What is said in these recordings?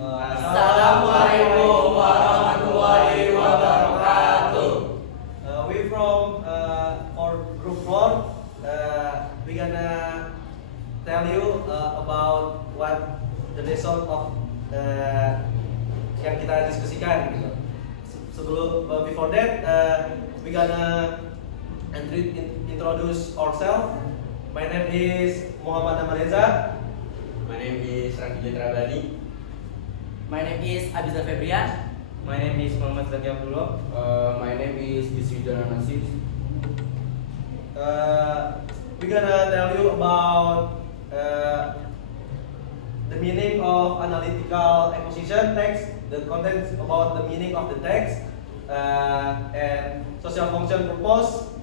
Assalamualaikum warahmatullahi wabarakatuh. We from for group 4. We gonna tell you about what the result of yang kita diskusikan gitu. Before that, we gonna introduce ourselves. My name is Muhammad Amareza. My name is Raffi Rabani. My name is Abizar Febrian. My name is Muhammad Zaki Abdullah. My name is Diswidana Nasir. We're gonna tell you about the meaning of analytical acquisition text, the contents about the meaning of the text, and social function purpose,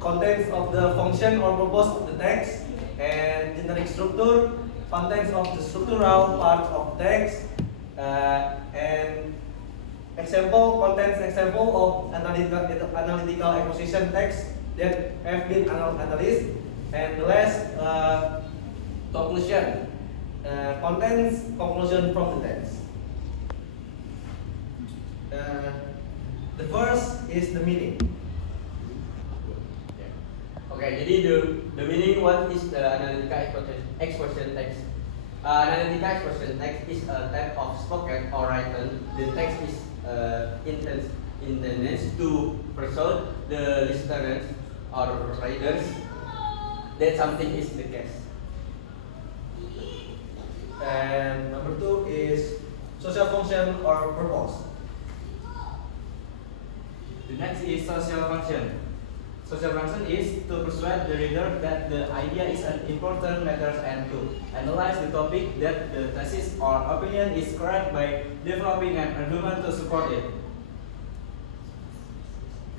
contents of the function or purpose of the text, and generic structure, contents of the structural parts of text, and example of analytical acquisition text that have been analyzed, and the last conclusion, conclusion from the text. The first is the meaning. Okay, jadi the meaning, what is the analytical expression text? Analytical expression text is a type of spoken or written. The text is intended to persuade the listeners or readers that something is the case. And number 2 is social function or purpose. The next is social function. Social function is to persuade the reader that the idea is an important matter and to analyze the topic that the thesis or opinion is correct by developing an argument to support it.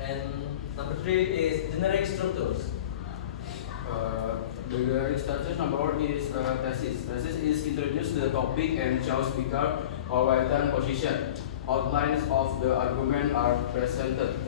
And number 3 is generic structures. The structure number 1 is thesis. Thesis is introduce the topic and show speaker or written position. Outlines of the argument are presented.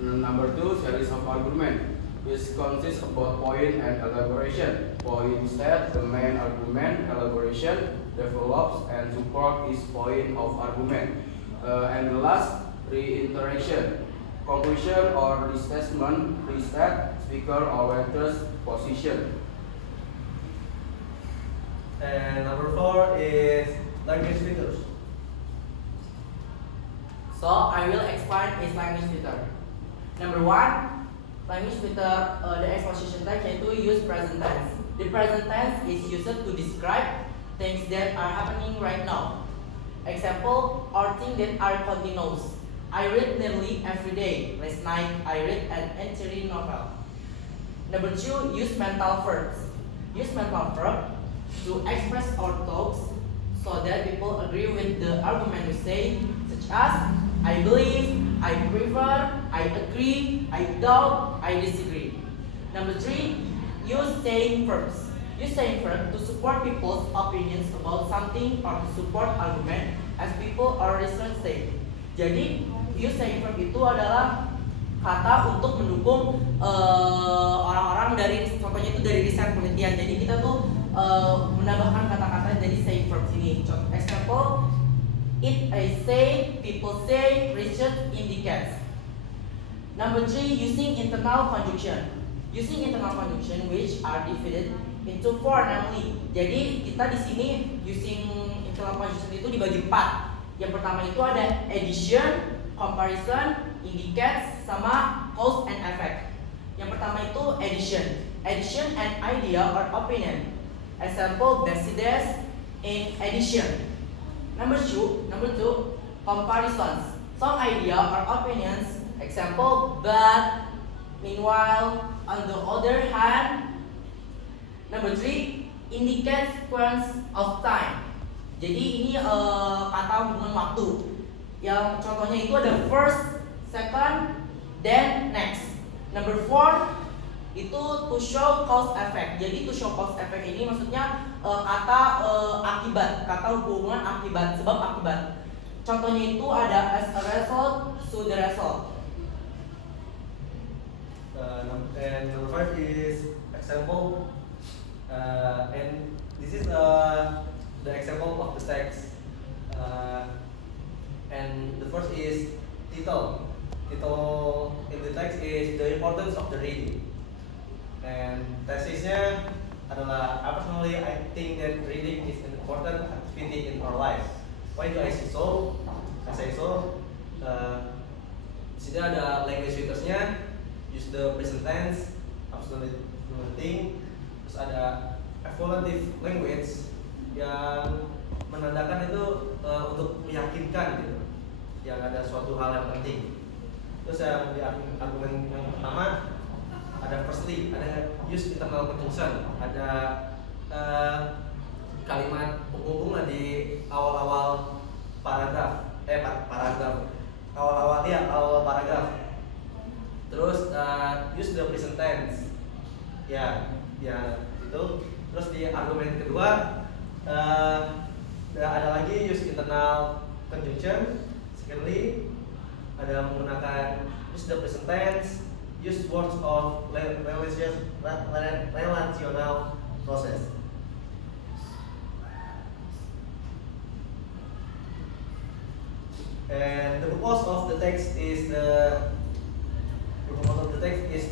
Number 2, series of argument, which consists about point and elaboration. Point state the main argument, elaboration develops and support is point of argument. And the last, reiteration, conclusion or restatement, restate speaker or writer's position. And number 4 is language features. So I will explain its language feature. Number 1, language feature, the exposition text yaitu use present tense. The present tense is used to describe things that are happening right now. Example, or things that are continuous. I read nearly every day. Last night I read an entire novel. Number 2, use mental verbs. Use mental verb to express our thoughts so that people agree with the argument we say, such as I believe, I prefer, I agree, I doubt, I disagree. Number 3, use saying verbs. Use saying verbs to support people's opinions about something or to support argument as people or research say. Jadi, use saying verb itu adalah kata untuk mendukung orang-orang dari, contohnya itu dari riset penelitian. Jadi kita tuh menambahkan kata-kata dari saying verbs ini. Example, it I say, people say, research indicates. Number 3, using internal conjunction. Using internal conjunction which are divided into 4 namely. Jadi kita di sini using internal conjunction itu dibagi 4. Yang pertama itu ada addition, comparison, indicates, sama cause and effect. Yang pertama itu addition. Addition an idea or opinion. Example, Mercedes in addition. Number two, comparisons. Some idea or opinions. Example, but, meanwhile, on the other hand. Number 3, indicates sequence of time. Jadi ini kata hubungan waktu. Yang contohnya itu ada first, second, then next. Number 4, itu to show cause effect. Jadi to show cause effect ini maksudnya kata akibat, kata hubungan akibat, sebab akibat. Contohnya itu ada as a result, to the result. And number 5 is example, and this is the example of the text. And the first is title. Title in the text is the importance of the reading. And tesisnya adalah personally I think that reading is an important activity in our lives. Why do I say so? I say so. Di sini ada language featuresnya, use the present tense, absolutely penting. Terus ada evaluative language yang menandakan itu untuk meyakinkan gitu, yang ada suatu hal yang penting. Terus yang di argumen yang pertama ada firstly, ada use internal conjunction, ada kalimat penghubung lah di awal-awal paragraf, awal-awal paragraf. Terus use the present tense, ya itu. Terus di argumen kedua ada lagi use internal conjunction. Secondly, ada menggunakan use the present tense, use words of relational process. And the purpose of the text is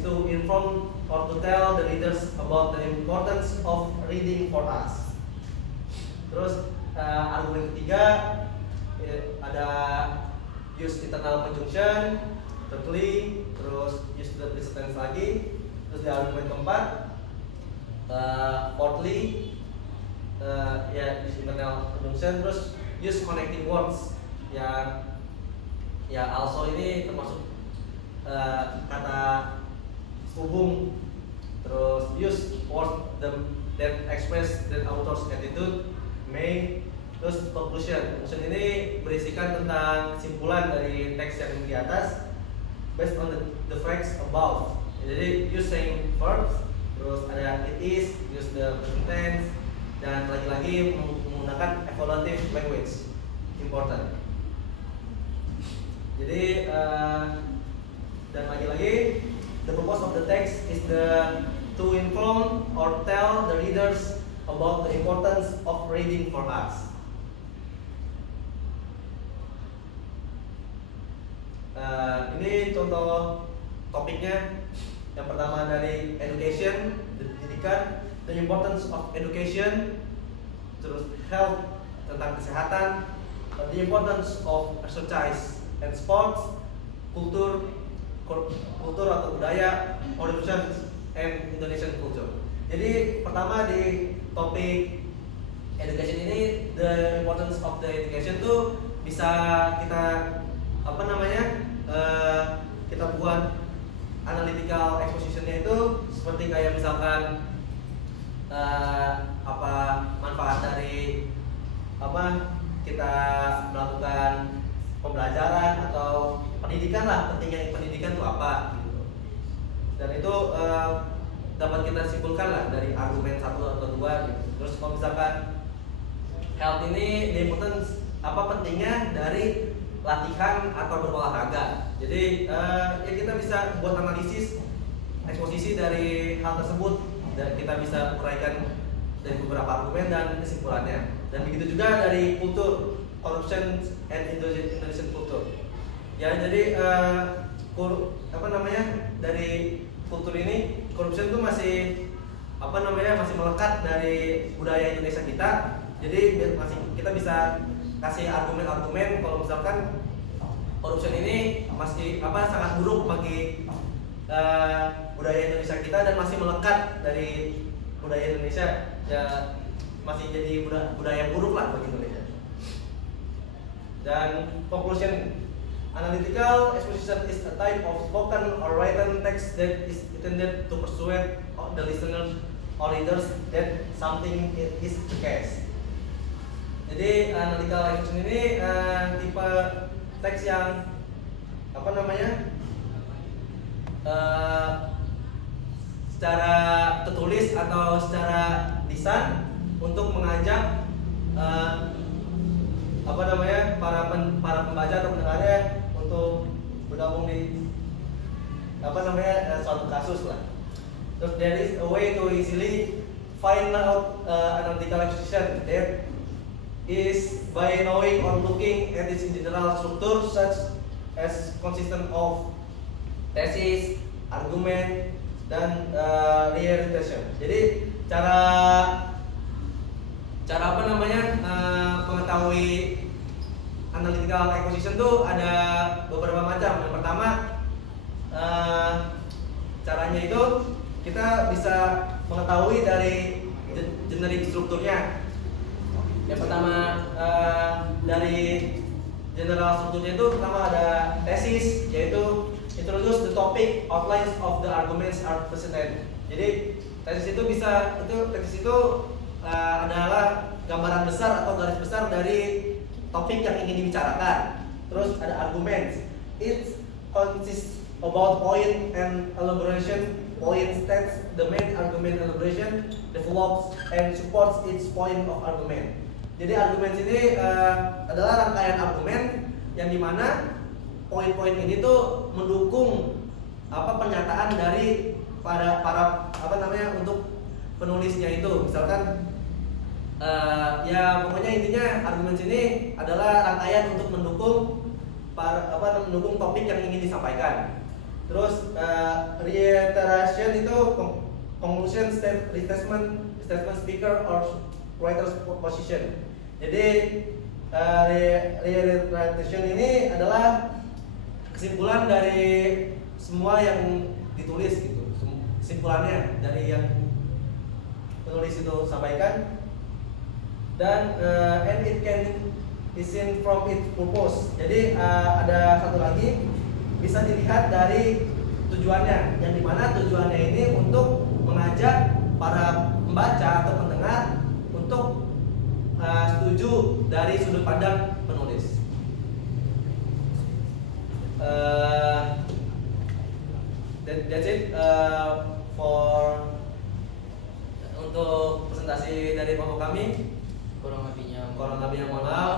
to inform or to tell the readers about the importance of reading for us. Terus argumen ketiga ada use internal conjunction, thirdly, terus use the present tense lagi, terus di argumen keempat, fourthly, use internal conjunction, terus use connecting words yang also ini termasuk kata hubung, terus use words that express the author's attitude, may. Terus conclusion ini berisikan tentang kesimpulan dari teks yang di atas based on the facts above. Jadi use saying verbs, terus ada it is, use the present tense, dan lagi-lagi menggunakan evaluative language, important. Jadi dan lagi-lagi the purpose of the text is to inform or tell the readers about the importance of reading for us. Ini contoh topiknya. Yang pertama dari education, pendidikan, the importance of education. Terus health, tentang kesehatan, the importance of exercise and sports, kultur atau budaya, origin and Indonesian culture. Jadi pertama di topik education ini, the importance of the education tuh bisa kita kita buat analytical expositionnya itu seperti kayak misalkan manfaat dari kita melakukan pembelajaran atau pendidikan lah, pentingnya pendidikan itu apa gitu. Dan itu dapat kita simpulkan lah dari argumen 1 atau 2 gitu. Terus kalau misalkan health ini the importance pentingnya dari latihan atau berolahraga. Jadi kita bisa buat analisis eksposisi dari hal tersebut dan kita bisa uraikan dari beberapa argumen dan kesimpulannya. Dan begitu juga dari kultur, corruption and Indonesian culture. Ya, jadi dari kultur ini, corruption itu masih masih melekat dari budaya Indonesia kita. Jadi kita bisa kasih argumen-argumen kalau misalkan corruption ini masih sangat buruk bagi budaya Indonesia kita dan masih melekat dari budaya Indonesia, ya masih jadi budaya buruk lah bagi Indonesia. Dan conclusion, analytical exposition is a type of spoken or written text that is intended to persuade the listeners or readers that something is the case. Jadi analytical exposition ini tipe teks yang secara tertulis atau secara lisan untuk mengajak para pembaca atau pendengarnya untuk bergabung di suatu kasus lah. Terus there is a way to easily find out analytical exposition that is by knowing or looking at its general structure such as consistent of thesis, argument, dan realization. Jadi cara apa namanya mengetahui analytical exposition tuh ada beberapa macam. Yang pertama caranya itu kita bisa mengetahui dari generic strukturnya. Yang pertama dari general strukturnya itu pertama ada tesis, yaitu introduce the topic, outlines of the arguments are presented. Jadi tesis itu adalah gambaran besar atau garis besar dari topik yang ingin dibicarakan. Terus ada arguments, it consists about point and elaboration. Point states the main argument, elaboration develops and supports its point of argument. Jadi argumen ini adalah rangkaian argumen yang dimana poin-poin ini tuh mendukung pernyataan dari para untuk penulisnya itu. Misalkan ya pokoknya intinya argumen ini adalah rangkaian untuk mendukung mendukung topik yang ingin disampaikan. Terus reiteration itu conclusion, statement speaker or writer's position. Jadi reiteration ini adalah kesimpulan dari semua yang ditulis gitu. Kesimpulannya dari yang penulis itu sampaikan. Dan and it can be seen from its purpose. Jadi ada satu lagi, bisa dilihat dari tujuannya, yang dimana tujuannya ini untuk mengajak para pembaca atau pendengar untuk setuju dari sudut pandang penulis. That's it for untuk presentasi dari kelompok kami. Kurang lebihnya Mohon maaf.